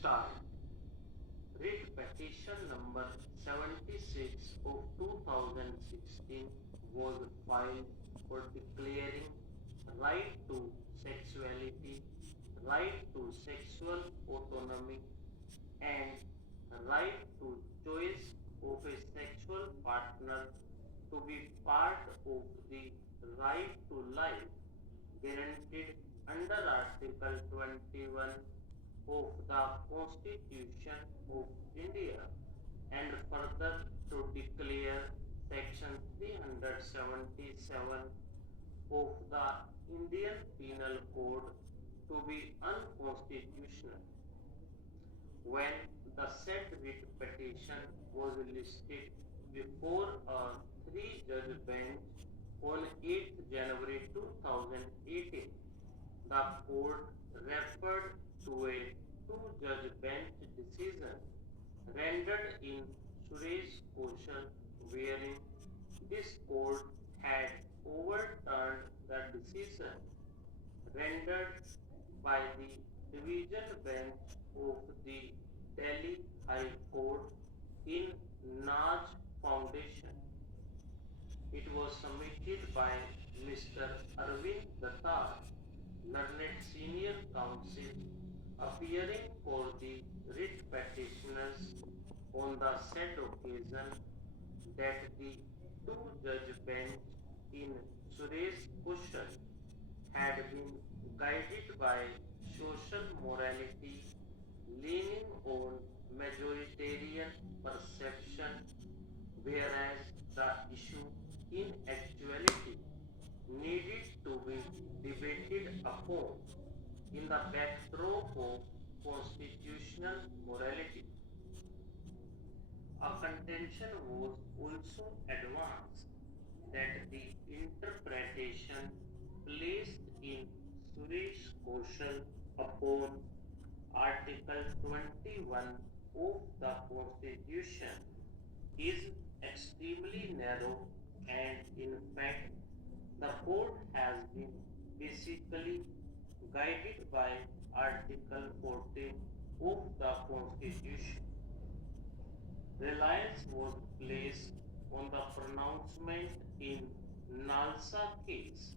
Start. Writ petition number 76 of 2016 was filed for declaring right to sexuality, right to sexual autonomy, and right to choice of a sexual partner to be part of the right to life guaranteed under Article 21 of the Constitution of India, and further to declare Section 377 of the Indian Penal Code to be unconstitutional. When the said writ petition was listed before a three-judge bench on 8th January 2018, the court referred to a two-judge bench decision rendered in Suresh Koshal, wherein this court had overturned the decision rendered by the division bench of the Delhi High Court in Naj Foundation. It was submitted by Mr. Arvind Dattar, learned senior counsel, appearing for the writ petitioners on the said occasion, that the two-judge bench in Suresh Kushal had been guided by social morality, leaning on majoritarian perception, whereas the issue in actuality needed to be debated upon in the backdrop of constitutional morality. A contention was also advanced that the interpretation placed in Suresh Koshal upon Article 21 of the Constitution is extremely narrow, and in fact the court has been basically guided by Article 14 of the Constitution. Reliance was placed on the pronouncement in Nalsa case,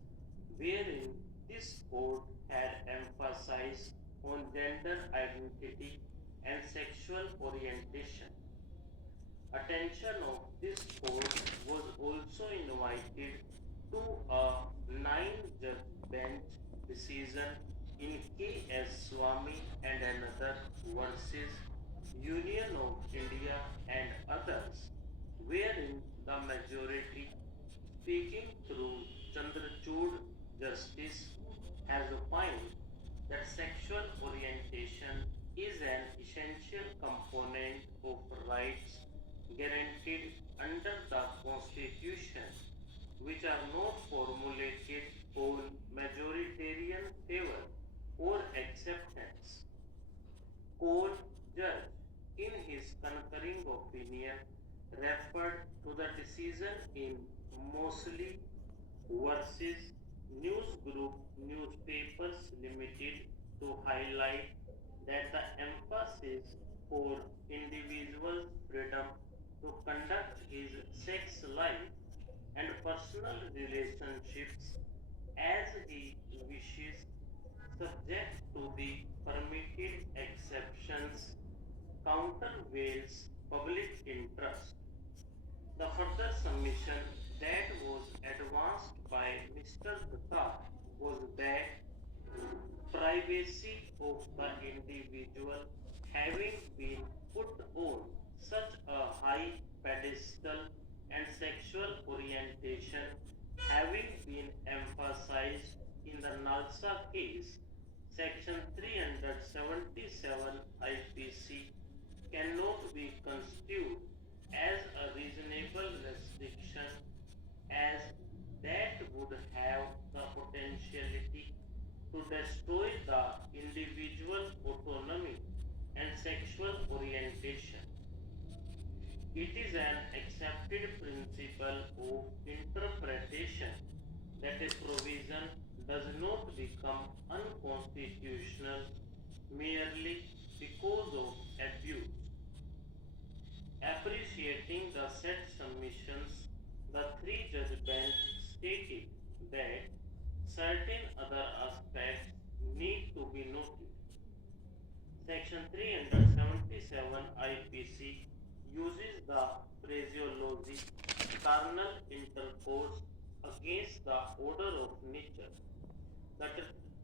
wherein this court had emphasized on gender identity and sexual orientation. Attention of this court was also invited to a nine-judge bench decision in K.S. Swamy and another versus Union of India and others, wherein the majority, speaking through Chandrachud Justice, has opined that sexual orientation is an essential component of rights guaranteed under the Constitution, which are not formulated on majoritarian favor or acceptance. Cole Judge, in his concurring opinion, referred to the decision in Mosley versus News Group Newspapers Limited to highlight that the emphasis for individual freedom to conduct his sex life and personal relationships as he wishes, subject to the permitted exceptions, countervails public interest. The further submission that was advanced by Mr. Dutta was that privacy of the individual having been put on such a high pedestal and sexual orientation having been emphasized in the Nalsa case, Section 377 IPC cannot be construed as a reasonable restriction, as that would have the potentiality to destroy the individual autonomy and sexual orientation. It is an accepted principle of interpretation that a provision does not become unconstitutional merely because Evaluating the said submissions, the three-judge bench stated that certain other aspects need to be noted. Section 377 IPC uses the phraseology carnal intercourse against the order of nature. The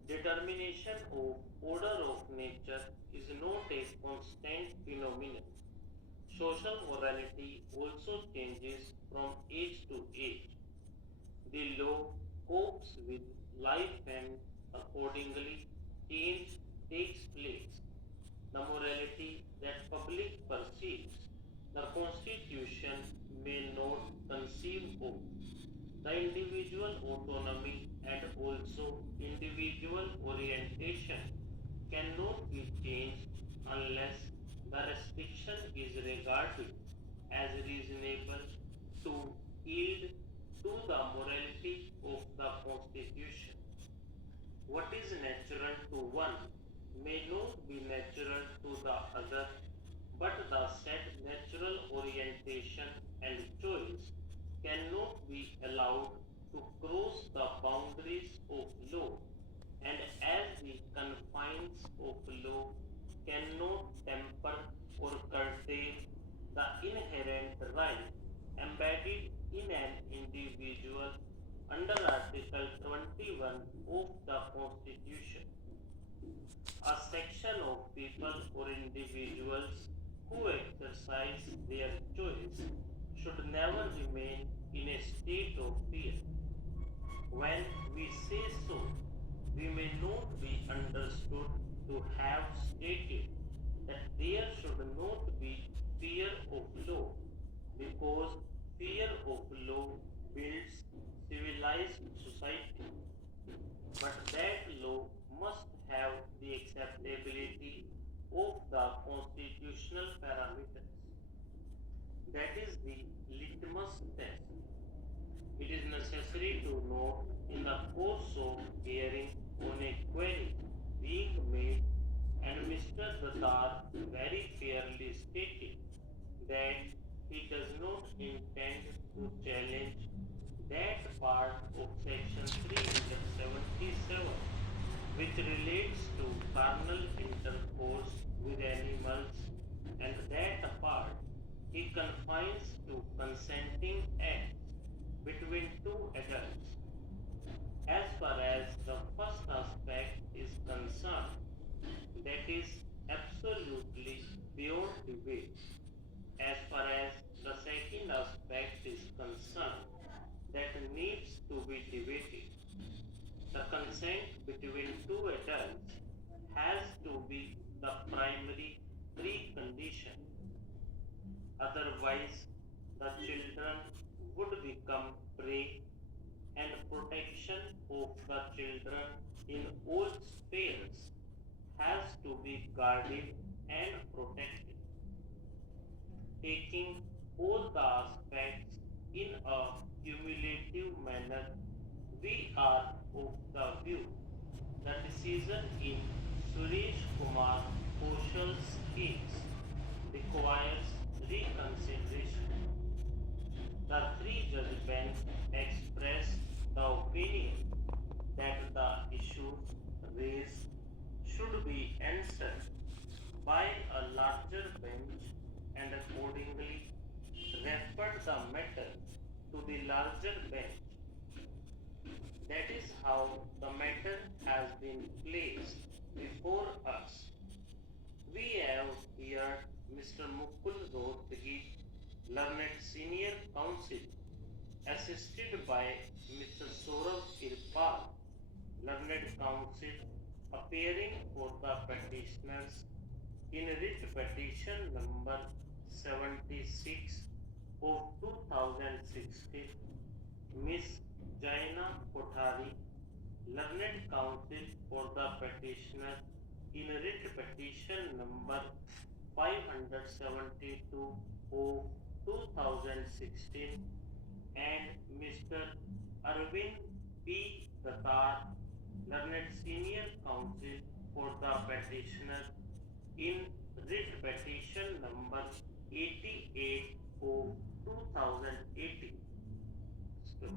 determination of order of nature is not a constant phenomenon. Social morality also changes from age to age. The law copes with life and accordingly change takes place. The morality that public perceives, the Constitution may not conceive of. The individual autonomy and also individual orientation cannot be changed unless the restriction is regarded as reasonable to yield to the morality of the Constitution. What is natural to one may not be natural to the other, but the said natural orientation and choice cannot be allowed to cross the boundaries of law, and as the confines of law cannot temper or curtail the inherent right embedded in an individual under Article 21 of the Constitution. A section of people or individuals who exercise their choice should never remain in a state of fear. When we say so, we may not be understood to have stated that there should not be fear of law, because fear of law builds civilized society, but that law must have the acceptability of the constitutional parameters. That is the litmus test. It is necessary to note in the course of hearing on a query being made, and Mr. Datar very fairly stated that he does not intend to challenge that part of section 377 which relates to carnal intercourse with animals, and that part he confines to consenting acts between two adults. As far as the first aspect is concerned, that is absolutely beyond debate. As far as the second aspect is concerned, that needs to be debated. The consent between two adults has to be the primary precondition. Otherwise, the children would become prey, and protection of the children in all spheres has to be guarded and protected. Taking all the aspects in a cumulative manner, we are of the view the decision in Suresh Kumar Kaushal's case requires reconsideration. The three-judge bench expressed the opinion that the issues raised should be answered by a larger bench, and accordingly referred the matter to the larger bench. That is how the matter has been placed before us. We have here Mr. Mukul Rohtgi, learned senior counsel, assisted by Mr. Saurabh Kirpal, learned counsel, appearing for the petitioners in writ petition number 76 of 2016, Miss Jaina Kothari, learned counsel for the petitioner in writ petition number 572 of 2016, and Mr. Arvind P. Datar, learned senior counsel for the petitioner in writ petition number 88 of 2018. So